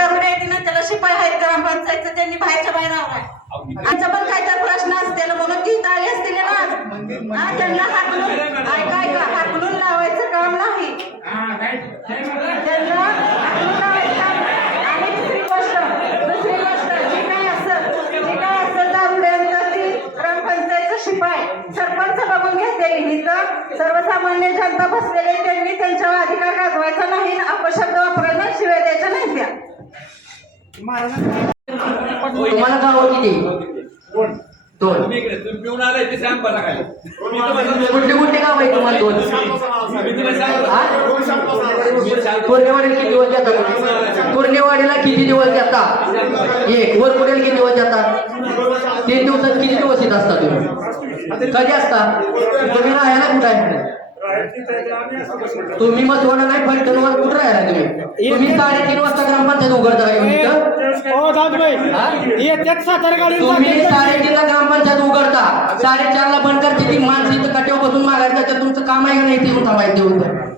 कोण दारुडे ना त्याला शिपाई आहेत ग्रामपंचायतचं त्यांनी बाहेरच्या बाहेर आवराय आमचा पण काय तर प्रश्न असतील म्हणून ती आली असतील ना त्यांना हाकलून ऐका ऐका हाकलून लावायचं काम नाही. त्यांना हाकलून लावायचं आणि दुसरी गोष्ट दुसरी गोष्ट जी काय असेल जी काय असेल दारुड्यांचं ती ग्रामपंचायतचं शिपाई. सरपंच बघून घेते इथं. सर्वसामान्य जनता बसलेले त्यांनी त्यांच्यावर अधिकार गाजवायचा नाही अपशब्द वापरायला शिवाय द्यायच्या नाही त्या तुम्हाला दोन. पिऊन आलाय ते सांग बसा काय. कुठले कुठले गाव आहे तुम्हाला दोन. हा? पूर्णेवाडीला किती दिवस जाता तुम्ही? पूर्णेवाडीला किती दिवस जाता? एक. वरपुडेला किती दिवस जाता? तीन दिवसात किती दिवस येत असता तुम्ही? कधी असता? तुम्ही राहायला कुठं आहे? तुम्ही मग थोडं नाही फलटणवर कुठं राहायला तुम्ही तुम्ही साडेतीन वाजता ग्रामपंचायत उघडता का येऊन इथं? तुम्ही साडेतीनला ग्रामपंचायत उघडता. साडेचारला बंद करते ती माणसं इथं कट्यावर बसून मागायला जातात. तुमचं काम आहे का नाही ते थांबायचं दिवसभर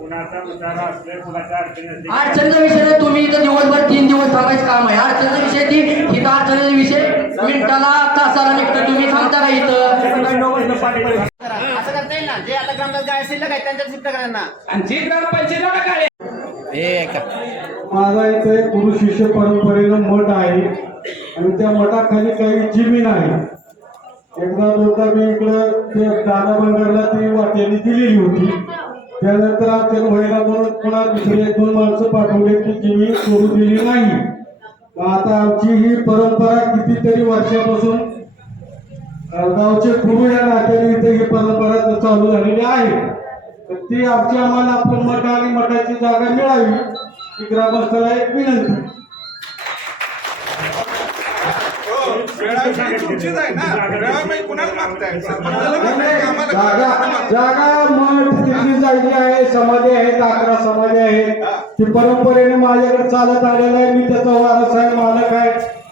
अडचणीचा विषय नाही. तुम्ही इथं दिवसभर तीन दिवस थांबायचं काम आहे अडचणीचा विषय ती इथं अडचणीचा विषय मिनिटाला तासाला निघतो तुम्ही थांबता का इथं असं करता येईल ना शिफ्ट करायला आणि जी ग्रामपंचायत माझा इथे एक गुरु शिष्य परंपरेनं मठ आहे. आणि त्या मठाखाली काही जमीन आहे. एकदा दोनदा मी इकडं ते दादा बंदरला ती वाट्याने दिलेली होती. त्यानंतर आमच्या व्हायला म्हणून पुन्हा दुसरे एक दोन माणसं पाठवले की जमीन सोडू दिली नाही. आता आमची ही परंपरा कितीतरी वर्षापासून गावचे गुरु या नात्याने इथे ही परंपरा चालू झालेली आहे. तर ती आमची आम्हाला आपण मठ आणि मठाची जागा मिळावी ही ग्रामस्थाला एक विनंती आम्हाला जागा? जागा मठ तिथली जागी आहे समाधी आहेत अकरा समाधी आहेत ती परंपरेने माझ्याकडे चालत आलेलं आहे. मी त्याचा वारस आहे मालक आहे.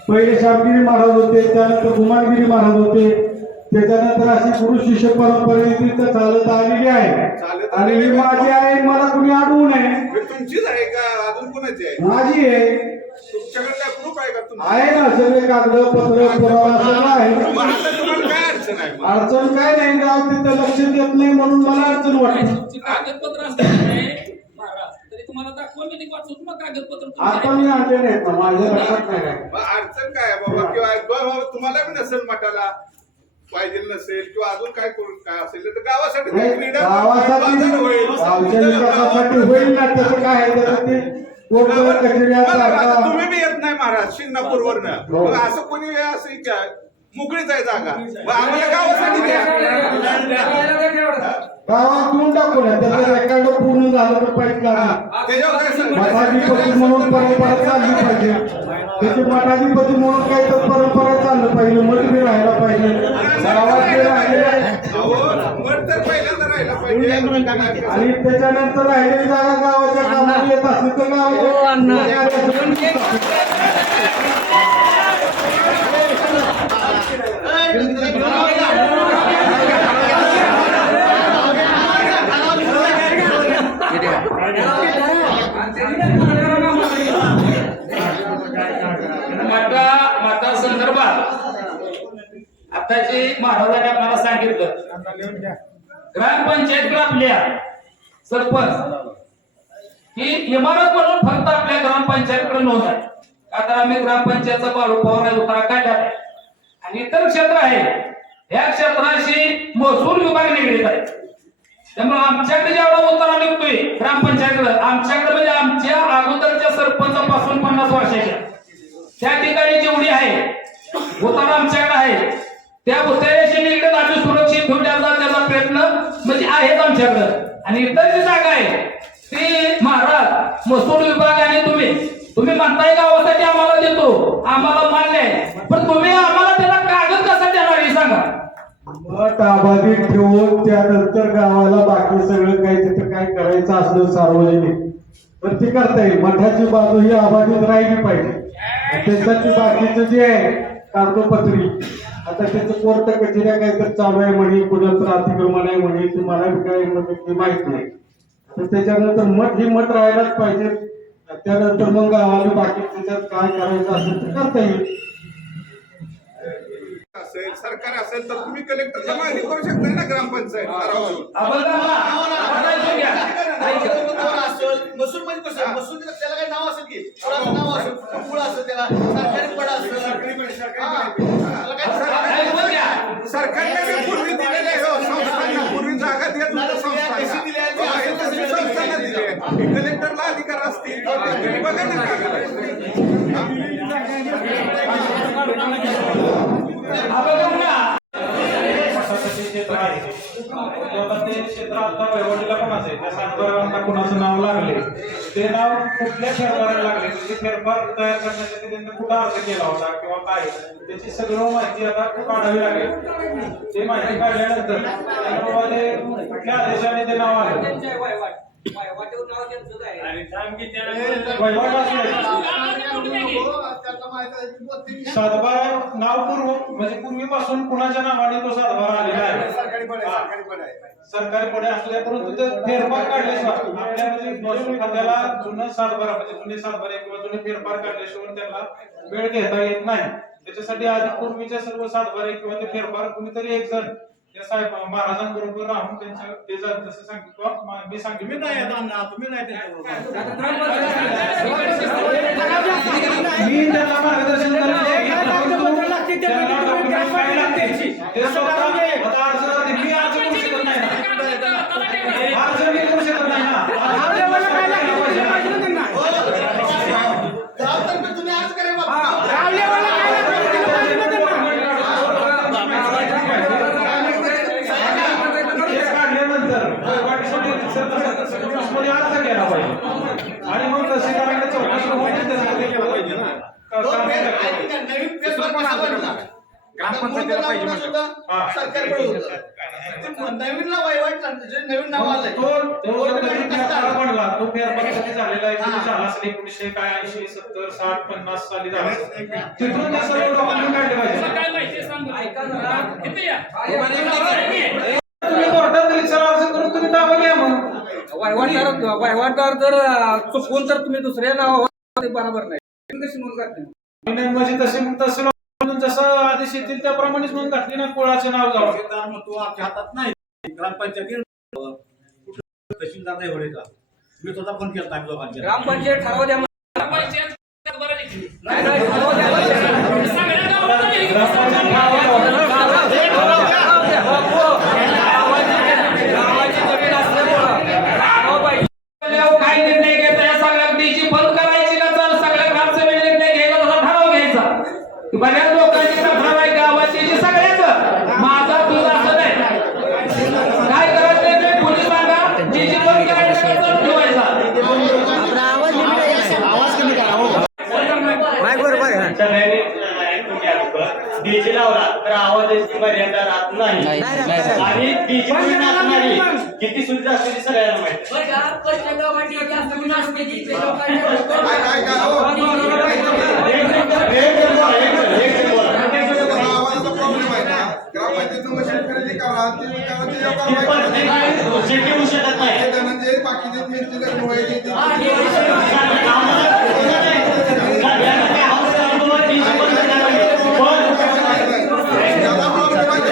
पहिले श्यामगिरी महाराज होते त्यानंतर गुमानगिरी महाराज होते. त्याच्यानंतर अशी गुरु शिष्य परंपरेने तिथं चालत आलेली आहे. चालत आणि ही माझी आहे मला कुणी अडवू नये. हे तुमचीच आहे का? अजून कोणाची आहे? माझी आहे. तुमच्याकडे प्रूफ आहे का तुमचं आहे ना सगळे कागदपत्र पुरावा सगळं आहे. अडचण आहे मग? अडचण काय नाही गाव तिथं लक्ष देत नाही म्हणून मला अडचण वाटते. तुमची कागदपत्र असतात महाराज तरी तुम्हाला दाखवा मी ते वाचून मग कागदपत्र. आता मी आणले नाहीत ना माझ्या लक्षात नाही अडचण काय आहे बाबा? किंवा तुम्हाला बी नसेल मठाला पाहिजे नसेल किंवा अजून काय करून काय असेल तर गावासाठी नाही, काही क्रीडा गावासाठी बाजार होईल. गावच्या विकासासाठी होईल ना त्याचं काय बघा, आता तुम्ही बी येत नाही महाराज शिंगणापूर वरनं हो. असं कोणी असं इच्छा मोकळीच आहे जागा. मग आम्हाला गावासाठी द्या. गावात देऊन टाकू ना त्याचं रेकॉर्ड पूर्ण झालं तर पाहिजे लागणार. हा, त्याच्यावर काय सांगू? मठाधिपती म्हणून परंपरा चालली पाहिजे. त्याची मठाधिपती म्हणून काही तर परंपरा चाललं पाहिजे मठ बी राहायला पाहिजे आणि त्याच्यानंतर राहिलेली जागा गावाच्या कामाला येत असली तर मता आताची महाराजांनी आपल्याला सांगितलं. ग्रामपंचायत आपल्या सरपंच ही इमारत म्हणून फक्त आपल्या ग्रामपंचायतकडे नोंद आहे. आता आम्ही ग्रामपंचायतचा बाळू पवार उतारा काढला आहे. आणि इतर क्षेत्र आहे या क्षेत्राशी महसूल विभाग निगडीत आहे. त्यामुळे आमच्याकडे जेवढा उतारा निघतोय ग्रामपंचायतकडे आमच्याकडे म्हणजे आमच्या अगोदरच्या सरपंचापासून पन्नास वर्षाच्या. त्या ठिकाणी जेवढी आहे उतारा आमच्याकडे आहे. त्या उतार्याशी निगडीत आम्ही सुरक्षित ठेवण्याचा त्याचा प्रयत्न म्हणजे आहेत आमच्याकडं. आणि इतर जी जागा आहे ती महाराज महसूल विभाग आणि तुम्ही. तुम्ही म्हणताय गावासाठी आम्हाला देतो? आम्हाला मान्य आहे. पण तुम्ही आम्हाला त्याला कागद कसा देणार हे सांगा. मठ ठेवून त्यानंतर गावाला बाकी सगळं काही तिथं काय करायचं असलं सार्वजनिक. तर ते करता येईल. मठाची बाजू ही अबाधित राहिली पाहिजे. त्याच्यात बाकीचं जे आहे कागदोपत्री. आता त्याचं कोर्ट कचेऱ्या काहीतरी चालू आहे म्हणे कुणाचं अतिक्रमण आहे म्हणे ते मला काय म्हणजे माहीत नाही. तर त्याच्यानंतर मत हे मत राहायलाच पाहिजे. त्यानंतर मग आलं बाकी त्याच्यात काय करायचं असेल ते करता येईल. असेल सरकार असेल तर तुम्ही कलेक्टरच्या मागणी करू शकता ना ग्रामपंचायत म्हणजे कसं? त्याला काही नाव असेल की? पुराचं नाव असेल फुल असेल त्याला. सरकारी पड असेल. हा. सरकारने पूर्वी दिलेले हो, संस्थांना पूर्वी जागा देत संस्थांना. हे दिली. कलेक्टरला अधिकार असतील. बघा ना काय करायचं. आपण बघू ना. स्वतःचे क्षेत्र आहे तेव्हा पण असेल. त्या सातबारांना कुणाचं नाव लागले ते नाव कुठल्या फेरफाराला लागले? म्हणजे फेरफार तयार करण्यासाठी त्यांनी कुठं अर्ज केला होता किंवा काय? त्याची सगळं माहिती आता काढावी लागेल. ते माहिती काढल्यानंतर बाबा ते कुठल्या आदेशाने ते नाव आलं? सातबारा नाव पूर्व म्हणजे पूर्वीपासून कुणाच्या नावाने तो सातबारा आलेला आहे? सरकारी पडे असल्या परंतु ते फेरफार काढल्याशिवाय आपल्या म्हणजे खात्याला जुनं सातबारा म्हणजे जुने सातबारे किंवा जुने फेरफार काढल्याशिवाय त्यांना वेळ घेता येत नाही. त्याच्यासाठी आधी पूर्वीच्या सर्व सातबारे किंवा ते फेरफार कुणीतरी एक जण त्या साहेब महाराजांबरोबर राहून त्यांच्या ते जर जसं सांगितलं मी सांगितलं मी नाही मी त्यांना मार्गदर्शन करते परंतु त्यांना ते स्वतः आता अर्ज करते. मी अर्ज करू शकत नाही ना अर्ज मी करू शकत नाही ना अर्ज केला पाहिजे ना. गावातर्फे तुम्ही आज करा बाबा. हे काढल्यानंतर वैवाटीसाठी सर- सर- मध्ये अर्ज केला पाहिजे आणि मग तहसीलदाराकडे चौकशी होऊन त्याच्यामध्ये केलं पाहिजे ना. का- तो काम फेर- केलं पाहिजे. ऐका, नवीन? ग्रामपंचायतीला पाहिजे. होतं, जे नवीन नाव आलंय. तो तो जो तो फेरफार झालेला आहे. झाला असेल? एकोणीसशे काय ऐंशी सत्तर साठ पन्नास साली झाला असेल. तिथून ते सर्व डॉक्युमेंट काढले पाहिजे. तुम्ही कोर्टात तरी सर अर्ज करून तुम्ही दावा घ्या मग. वहिवाटदार वहिवाटदार जर चुकून तर तुम्ही दुसऱ्या नावावर बरोबर नाही. कशी नोंद करता म्हणजे तसे तसे जसं आदेश येतील त्याप्रमाणेच नोंद घातली ना कुळाचे नाव तो आमच्या हातात नाही. ग्रामपंचायती तहसीलदार नाही होईल मी स्वतः फोन केला आम्ही लोकांच्या ग्रामपंचायत ठराव द्या नाही, नाही, ठराव द्या. गावाची जमीन असल्यामुळं ठराव पाहिजे. आपल्याला काय निर्णय घ्यायचा या सगळ्या गोष्टीची बंद करायची का तर सगळ्या ग्रामसभेने निर्णय घ्यायचा तसा ठराव घ्यायचा बऱ्याच लोकांची तक्रार आहे गावाची जी सगळ्याच माझा तुझा असं नाही काय करायचं ते पोलीस सांगा जी जी बंद करायचं का तर ठेवायचा सगळ्यांनी ऐकून घ्या लोकं. डीजे लावला तर आवाजाची मर्यादा राहत नाही. आणि डीजे नाचणारी किती सुविधा असते ती सगळ्यांना माहिती आहे. काय काय काय हो? एक मिनिट, एक मिनिट बोला, एक मिनिट, एक मिनिट बोला. आवाजाचा प्रॉब्लेम आहे ना ग्रामपंचायत मशीन खरेदी करा ती करा, ती ती कारवाई पण करा. ते शेती होऊ शकत नाही ते धनंजय बाकीचे मिरची लग्न व्हायची ती- सगळ्यांना काय हौस आहे, तुम्हाला डीजे बंद करणार नाही. पण त्याला प्रॉब्लेम आहे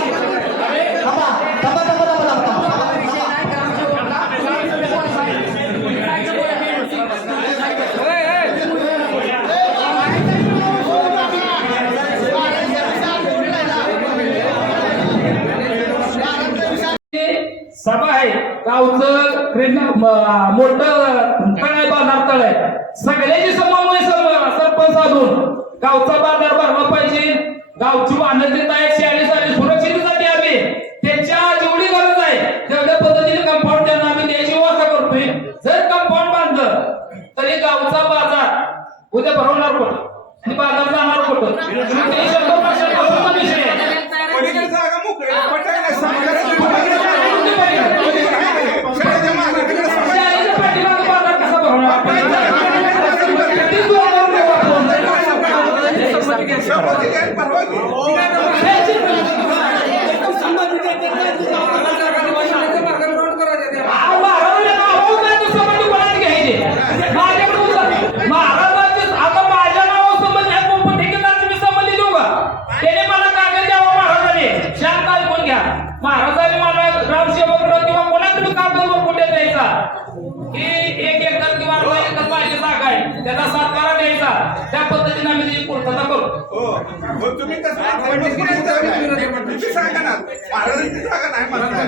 थांबा थांबा थांबा थांबा थांबा सभा आहे गावचं क्रीडा म- मोठ तळ आहे बाजार तळ. आहे सगळ्याची समन्वय सरपंच साधून. गावचा बाजार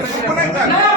何